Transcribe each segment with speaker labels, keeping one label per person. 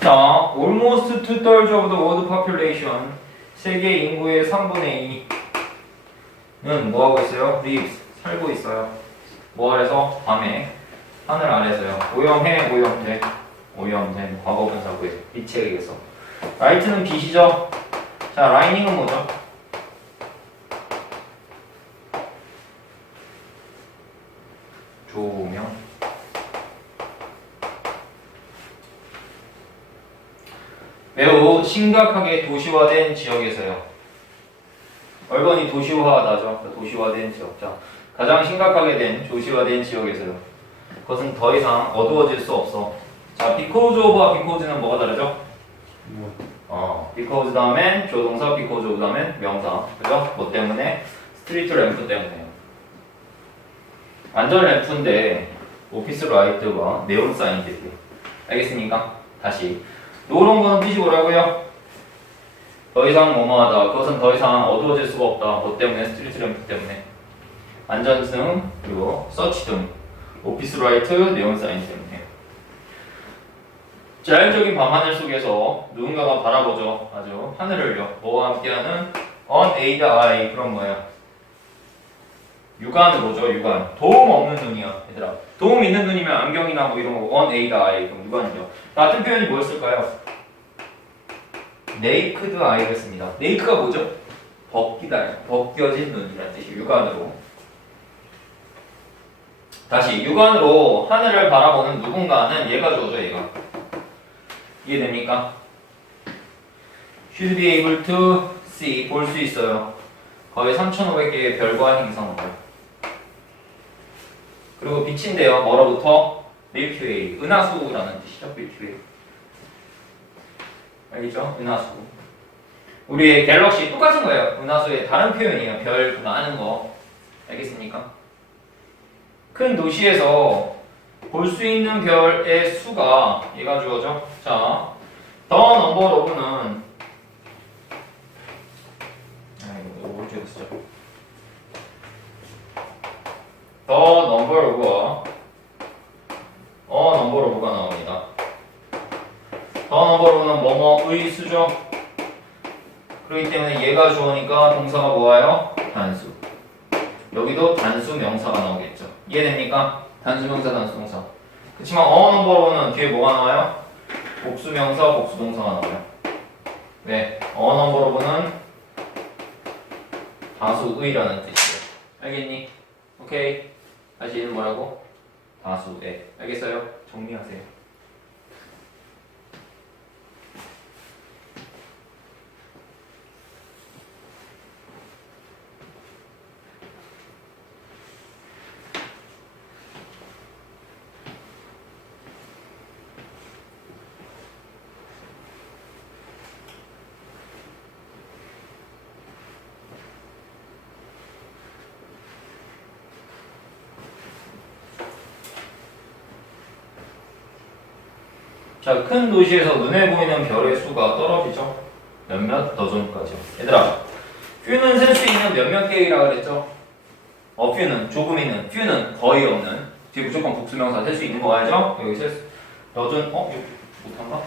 Speaker 1: 자, almost two thirds of the world population. 세계 인구의 3분의 2는 뭐 하고 있어요? lives. 살고 있어요. 뭐 아래서? 밤에. 하늘 아래서요. 오염해, 오염돼. 오염된 과거분사구에 빛에 의해서. 라이트는 빛이죠. 자, 라이닝은 뭐죠? 조명. 매우 심각하게 도시화된 지역에서요. 얼번이 도시화하다죠. 도시화된 지역. 자, 가장 심각하게 된 도시화된 지역에서요. 그것은 더 이상 어두워질 수 없어. 자, of와 because는 뭐가 다르죠?
Speaker 2: 뭐
Speaker 1: 어, because 다음엔 조동사, of 다음엔 명사. 그죠? 뭐 때문에? 스트리트 램프 때문에요. 완전 램프인데 오피스 라이트와 네온 사인들이 알겠습니까? 다시 노란 거는 뜻이 뭐라고요? 더 이상 뭐뭐하다. 그것은 더 이상 어두워질 수가 없다. 뭐 때문에? 스트리트 램프 때문에. 안전등 그리고 서치 등 오피스 라이트, 네온 사인 때문에. 자연적인 밤하늘 속에서 누군가가 바라보죠. 아주 하늘을요. 뭐와 함께하는 unaided eye 그런 거예요. 육안으로죠. 육안. 도움 없는 눈이야, 얘들아. 도움 있는 눈이면 안경이나 뭐 이런 거 unaided eye 그럼 육안이죠. 같은 표현이 뭐였을까요? naked eye를 씁니다. naked가 뭐죠? 벗기다, 벗겨진 눈이라는 뜻이 육안으로. 다시 육안으로 하늘을 바라보는 누군가는 얘가 주어져 얘가. 이해됩니까? should be able to see 볼 수 있어요. 거의 3,500개의 별과 행성을. 그리고 빛인데요. 뭐로부터? 밀키웨이. 은하수라는 뜻이죠. 밀키웨이. 알겠죠? 은하수. 우리의 갤럭시 똑같은 거예요. 은하수의 다른 표현이에요. 별그 많은 거. 알겠습니까? 큰 도시에서 볼 수 있는 별의 수가 얘가 주어져. 자, 더 넘버 오브는 아이고 이거 어떻게 쓰죠? 더 넘버 오브와 어 넘버 오브가 나옵니다. 오브는 뭐뭐의 수죠. 그렇기 때문에 얘가 주어니까 동사가 뭐예요? 단수. 여기도 단수 명사가 나오겠죠. 이해됩니까? 단수 명사, 단수 동사. 그렇지만 어 넘버로는 뒤에 뭐가 나와요? 복수 명사, 복수 동사가 나와요. 왜? 어 넘버로는 다수의라는 뜻이에요. 알겠니? 오케이. 다시는 뭐라고? 다수의. 알겠어요? 정리하세요. 자, 큰 도시에서 눈에 보이는 별의 수가 떨어지죠. 몇몇 더존까지요. 얘들아, 퓨는 셀 수 있는 몇몇 개이라 그랬죠? 어, 퓨는 조금 있는, 퓨는 거의 없는. 뒤에 무조건 복수명사 셀 수 있는 거 알죠? 여기 셀 수, 더존, 어? 못한가?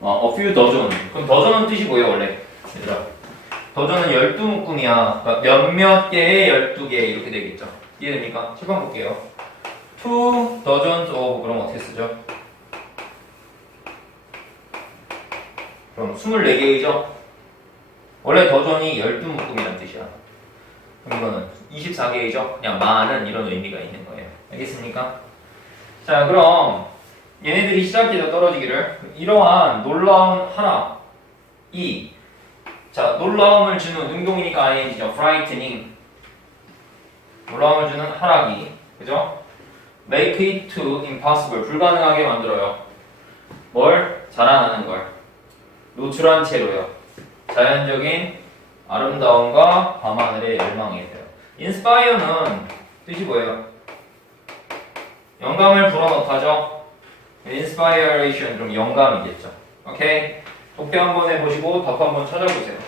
Speaker 1: 어, a few dozen. 그럼 더전은 뜻이 뭐예요, 원래? 얘들아. 더전은 12묶음이야. 그러니까 몇몇 개의 12개 이렇게 되겠죠. 이해됩니까? 7번 볼게요. Two dozens of 그럼 어떻게 쓰죠? 그럼 24개이죠? 원래 더전이 12묶음이란 뜻이야. 그럼 이거는 24개이죠? 그냥 많은 이런 의미가 있는 거예요. 알겠습니까? 자, 그럼 얘네들이 시작해서 떨어지기를 이러한 놀라운 하나 이 자, 놀라움을 주는 능동이니까 ing죠. frightening 놀라움을 주는 하락이 그죠? Make it to impossible 불가능하게 만들어요. 뭘? 자라나는 걸 노출한 채로요. 자연적인 아름다움과 밤하늘의 열망이 돼요. inspire는 뜻이 뭐예요? 영감을 불어넣다죠. inspiration 그럼 영감이겠죠. 오케이. 독해 한번 해보시고 답 한번 찾아보세요.